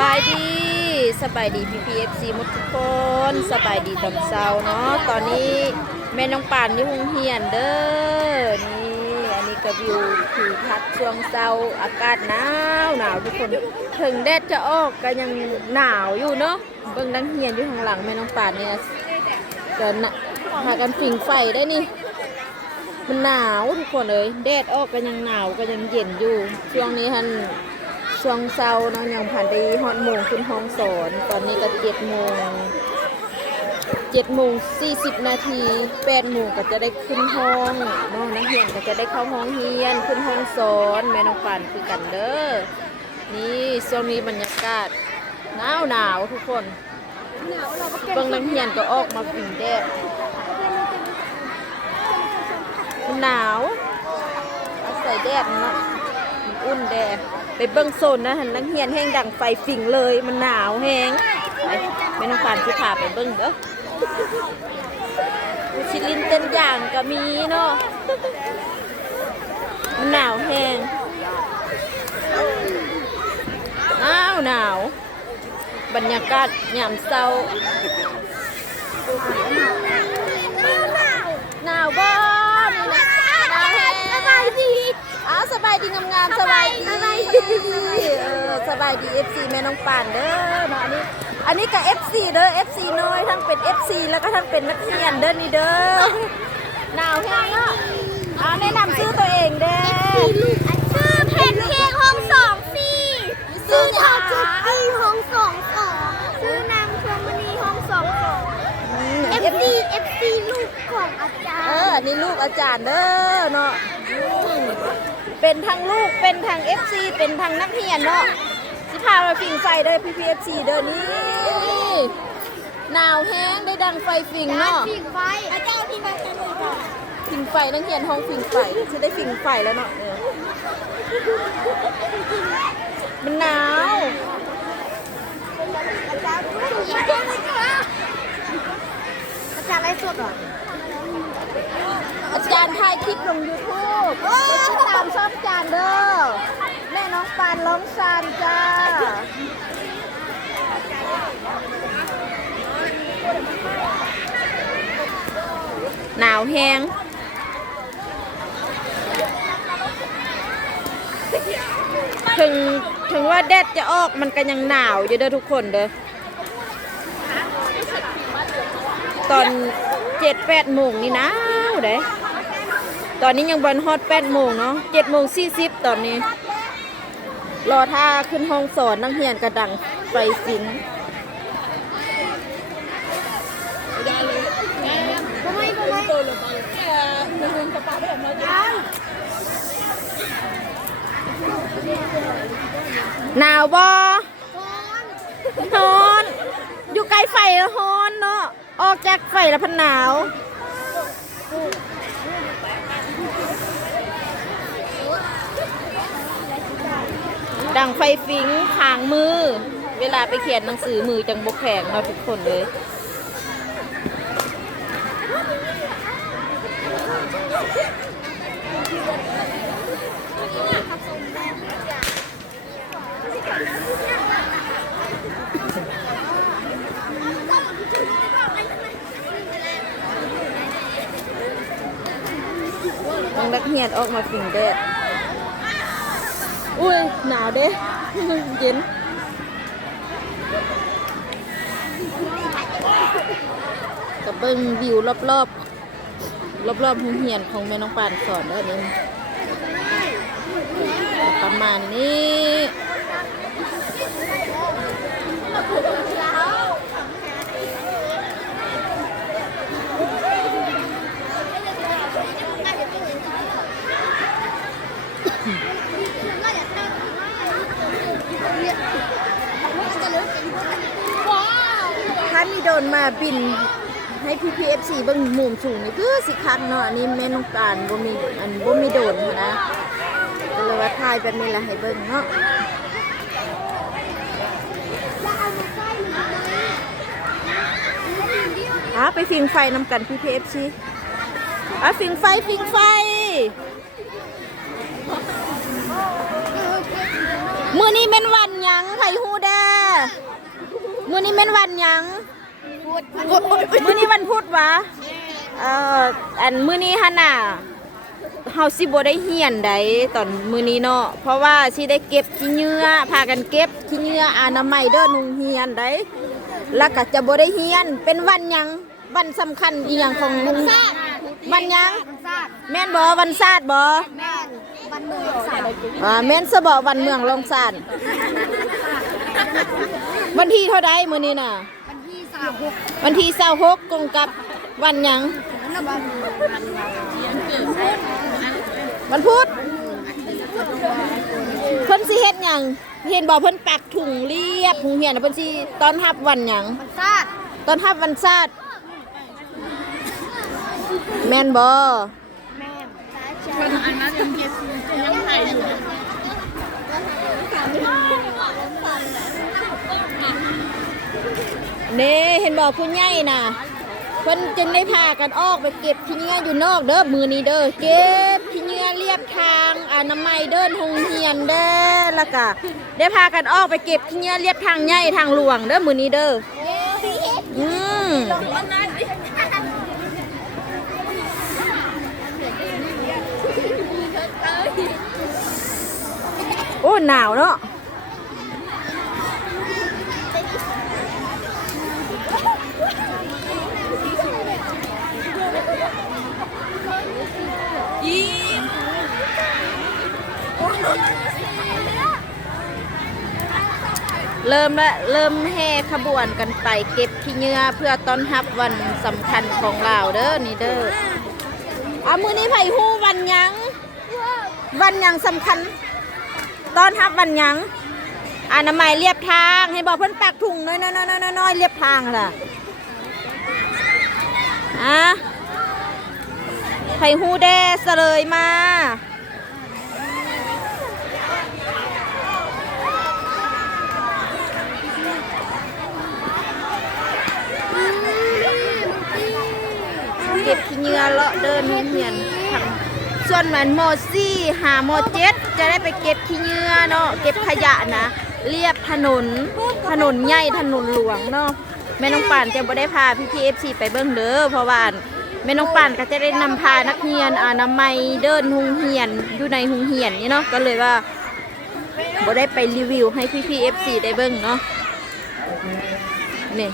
บายดีสบายดีPPFC หมดทุกคนสบายดีตอนเช้าเนาะตอนนี้แม่น้องป่านอยู่โรงเรียนเด้อนี่อันนี้ก็วิวทิวทัศน์ช่วงเช้าอากาศหนาวทุกคนถึงแดดจะออกก็ยังหนาวอยู่เนาะเบิ่งนักเรียนอยู่ข้างหลังแม่น้องป่านเนี่ยก็พากันผิงไฟได้นี่มันหนาวทุกคนเลยแดดออกก็ยังหนาวก็ยังเย็นอยู่ช่วงนี้ช่วงเช้าเนาะยังผ่านไปฮอดโมงขึ้นห้องสอนตอนนี้ก็7:40 นาที8 โมงก็จะได้ขึ้นห้องเนาะนักเรียนก็จะได้เข้าห้องเรียนขึ้นห้องสอนแม่น้องป่านคือกันเด้อนี่ช่วงนี้บรรยากาศหนาวทุกคนเบิ่งนักเรียนก็ออกมาผิงแดดหนาวอาศัยแดดเนาะอุ่นแดดไปเบิ่งโซนนะหันนักเรียนแห้งดังไฟฝิ่งเลยมันหนาวแห้งไปแม่น้องป่านสิพาไปเบิ่งเด้อชิลินเต้นอย่างก็มีเนาะมันหนาวแห้งหนาวบรรยากาศยามเช้าหนาวบ่นี่นะหนาวแห้งสบายดีสบายดีงามๆสบายดีสบายดี FC แม่น้องป่านเด้อเนาะอันนี้ก็ FC เด้อ FC น้อยทั้งเป็น FC แล้วก็ทั้งเป็นนักเรียนเด้อนี่เด้อหนาวแห้งเนาะแนะนำชื่อตัวเองเด้อชื่อเพนเค้กห้อง2สี่ชื่อทอจุดที่ห้อง22ชื่อนางชวมณีห้อง22 FC ลูกของอาจารย์อันนี้ลูกอาจารย์เด้อเนาะเป็นทั้งลูกเป็นทั้ง FC เป็นทั้งนักเรียนเนาะสิพามาฟิงไฟเด้อPPFC เด้อนี่หนาวแห้งได้ดังไฟฟิงเนาะฟิงไฟอาจารย์ฟิงไฟกันเลยค่ะฟิงไฟนักเรียนห้องฟิงไฟจะได้ฟิงไฟแล้วเนาะมันหนาวอาจารย์ไลฟ์สดเหรออาจารย์ถ่ายคลิปลง YouTube ติดตามช่องอาจารย์เด้อแม่น้องปานร้องซานจ้าหนาวแห้งถึงว่าแดดจะออกมันก็ยังหนาวอยู่เด้อทุกคนเด้อตอน7-8 โมงนี่หนาวเด้ตอนนี้ยังบนฮอต8 โมงเนาะ7:40ตอนนี้รอท่าขึ้นห้องสอนนักเรียนกระดังไฟฟินหนาวบ่ฮ้อนอยู่ใกล้ไฟแล้วฮ้อนเนาะออกจากไฟแล้วพันหนาวดังไฟฟิงขางมือเวลาไปเขียนหนังสือมือจังบกแข็งเราทุกคนเลยต้องนักเรียนออกมาฟิงแดดอุ้ยหนาวเด้เย็นกับเบิ้งวิวรอบห้องเรียนของแม่น้องป่านสอนแล้วนี่ประมาณนี้ถ้ามีโดนมาบินให้PPFCเบิ่งมุมสูงนี่คือสิคักเนาะอันนี้แม่น้องป่านบ่มีโดนนะก็เลยว่าถ่ายแบบนี้ล่ะให้เบิ่งเนาะไปฟิงไฟนำกันPPFCฟิงไฟมื้อนี้เป็นวันหยังไข่ฮู้แด้ มื้อนี้แม่นวันหยังมื้อนี้วันพุธวะอันมื้อนี้หั่นน่ะเฮาสิบ่ได้เฮียนใดตอนมื้อนี้เนาะเพราะว่าสิได้เก็บขี้เหงื่อพากันเก็บขี้เหงื่ออนามัยเด้อนุงเฮียนได้แล้วก็จะบ่ได้เฮียนเป็นวันหยังวันสำคัญอีหยังของนุงวันหยังแม่นบ่วันชาติบ่วันเมืองสาด แม่นซะบ่วันเมืองลงซานวันที่เท่าใดมื้อนี้น่ะวันที่26กงกับวันหยังวันพุธเพิ่นสิเฮ็ดหยังเห็นบ่เพิ่นปักถุงเรียบหุงเฮียนเพิ่นสิต้อนรับวันหยังสาดต้อนรับวันชาติแม่นบ่เน่เห็นบอกผู้ใหญ่น่ะเพิ่นจึงได้พากันออกไปเก็บขี้เหงื่ออยู่นอกเด้อมือนี้เด้อเก็บขี้เหงื่อเรียบทางอนามัยเดินโรงเรียนเด้อแล้วก็ได้พากันออกไปเก็บขี้เหงื่อเรียบทางใหญ่ทางหลวงเด้อมือนี้เด้อโอ้หนาวเนาะเริ่มแห่ขบวนกันไปเก็บขี้เหงื่อเพื่อต้อนรับวันสำคัญของเราเด้อนี่เด้อมื้อนี้ไผฮู้วันหยังสำคัญต้อนรับวันหยังอนามัยเรียบทางให้บอกเพิ่นปักถุงน้อยๆเรียบทางล่ะไผฮู้แด่เสลยมาเก็บขี้เหงื่อเลาะเดินเหียนส่วนเหมือนม.4 หาม.7 จะได้ไปเก็บขี้เหงื่อเนาะเก็บขยะนะเรียบถนนใหญ่ถนนหลวงเนาะแม่น้องป่านจะบ่ได้พาพี่ๆ FC ไปเบิ่งเด้อเพราะว่าแม่น้องป่านก็จะได้นำพานักเรียนอนามัยเดินโรงเรียนอยู่ในโรงเรียนนี่เนาะก็เลยว่าบ่ได้ไปรีวิวให้พี่ๆ FC ได้เบิ่งเนาะนี่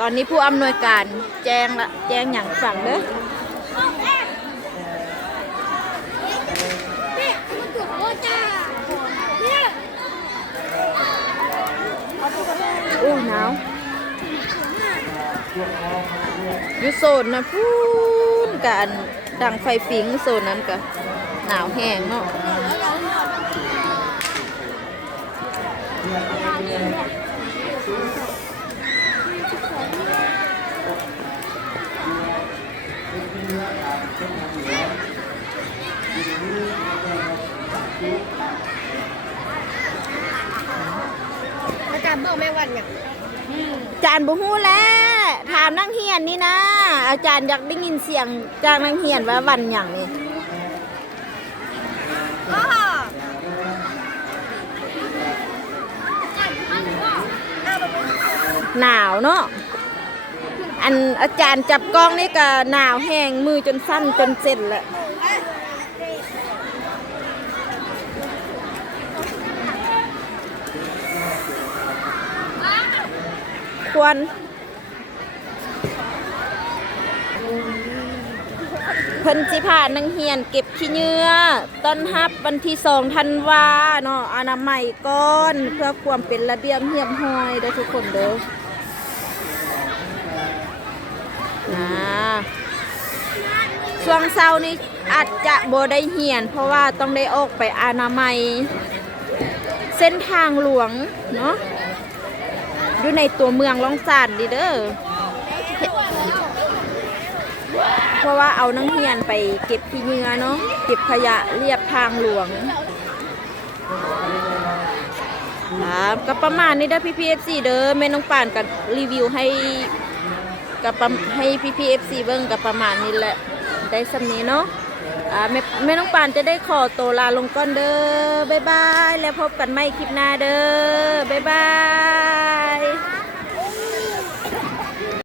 ตอนนี้ผู้อำนวยการแจ้งอย่างฝั่งเด้อโอ้หนาวอยู่โซนนะพูนกันดังไฟฟิงโซนนั้นก็หนาวแห้งเนาะอาจารย์บอกแม่วันเนี่ยอาจารย์บ่ฮู้แล้วถามนักเรียนนี่นะอาจารย์อยากได้ยินเสียงจากนักเรียนว่าวันหยังนี่หนาวเนาะอันอาจารย์จับกล้องนี่ก็หนาวแห้งมือจนสั้นจนเจ็บแหละควรเพิ่นสิพานักเรียนเก็บขี้เหงื่อต้อนรับวันที่2 ธันวาเนาะอนามัยก่อนเพื่อความเป็นระเบียบเรียบร้อยเด้อทุกคนเด้อช่วงเช้านี้อาจจะบ่ได้เรียนเพราะว่าต้องได้ออกไปอนามัยเส้นทางหลวงเนาะอยู่ในตัวเมืองลองซานดีเด้อเพราะว่าเอานักเรียนไปเก็บขี้เหงื่อเนาะเก็บขยะเรียบทางหลวงก็ประมาณนี้เด้อพี่ๆ FC เด้อแม่น้องป่านกับรีวิวให้พี่ๆ FC เบิ่งกับประมาณนี้แหละได้สำนี้เนาะ แม่น้องปานจะได้ขอตัวลาลงก่อนเด้อบ๊ายบายแล้วพบกันใหม่คลิปหน้าเด้อบ๊ายบา